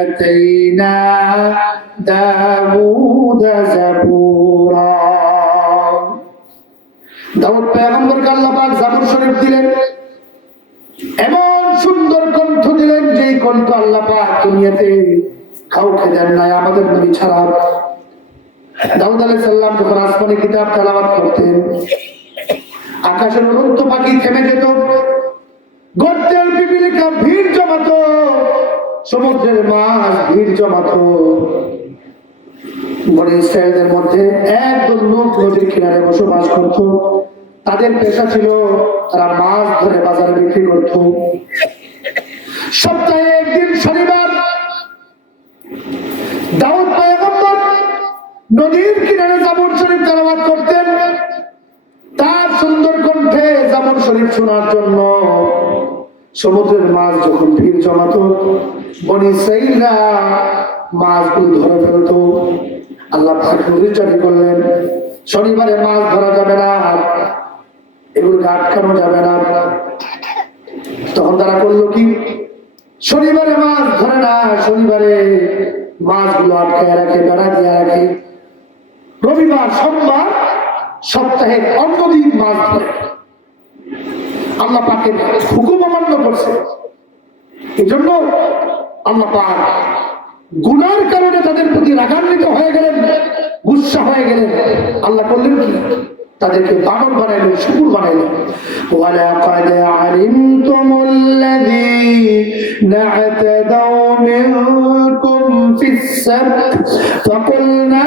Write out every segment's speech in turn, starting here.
وآتينا داود زبورا দাউদ পেগম্বরকে আল্লাহ পাক জাবুর শরীফ দিলেন এমন সুন্দর কণ্ঠ দিলেন যে কণ্ঠ আল্লাহ পাক দুনিয়াতে কাউকে দেন নাই আমাদের নবী ছাড়া দাউদ আলাইহিস সালাম যখন আসমানি কিতাব তেলাওয়াত করতেন আকাশের অনন্ত পাখি থেমে যেত গর্তের পিপিলিকা ভিড় জমাতো সমুদ্রের মাছ ভিড় জমাতো বনে ইসরায়েলদের মধ্যে একদম লোক নদীর কিনারে বসবাস করত। তাদের পেশা ছিল তারা মাছ ধরে বাজারে বিক্রি করত। সপ্তাহে একদিন শনিবার দাউদ পয়গম্বর নদীর কিনারে জামুর শরীফ তেলাওয়াত করতেন। তার সুন্দর কণ্ঠে জামুর শরীফ শোনার জন্য সমুদ্রের মাছ যখন ভিড় জমাতো, বনি সাইলরা মাছগুলো ধরে ফেলতো। আল্লাহ ফাঁকুরি জারি করলেন, শনিবারে মাছ ধরা যাবে না এগুলোকে আটকানো যাবে না। তখন তারা করল কি? শনিবারে মাছ ধরে না, শনিবারে মাছগুলো আটকায় রাখে, বেড়া দিয়ে রাখে। রবিবার, সোমবার সপ্তাহে অন্যদিন মাছ ধরে। আল্লাহ পাকের হুকুম অমান্য করছে এই জন্য আল্লাহ পাক গুনার কারণে তাদের প্রতি রাগান্বিত হয়ে গেলেন গুসা হয়ে গেলেন আল্লাহ করলেন কি তাদেরকে বানর বানাইলেন শুকুর বানাইলেন ولقد علمتم الذين اعتدوا منكم في السبت فقلنا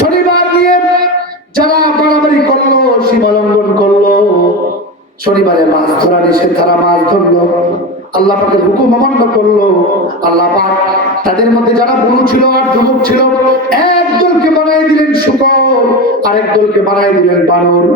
শনিবার নিয়ে যারা বাড়াবাড়ি করল, সীমালঙ্ঘন করল, শনিবারে মাছ ধরা নিষেধ, তারা মাছ ধরলো। আল্লাহ পাকের হুকুম অমান্য করল। আল্লাহ পাক তাদের মধ্যে যারা বুড়ো ছিল আর যুবক ছিল, এক দলকে বানাই দিলেন শুকর, আরেক দলকে বানাই দিলেন বানর।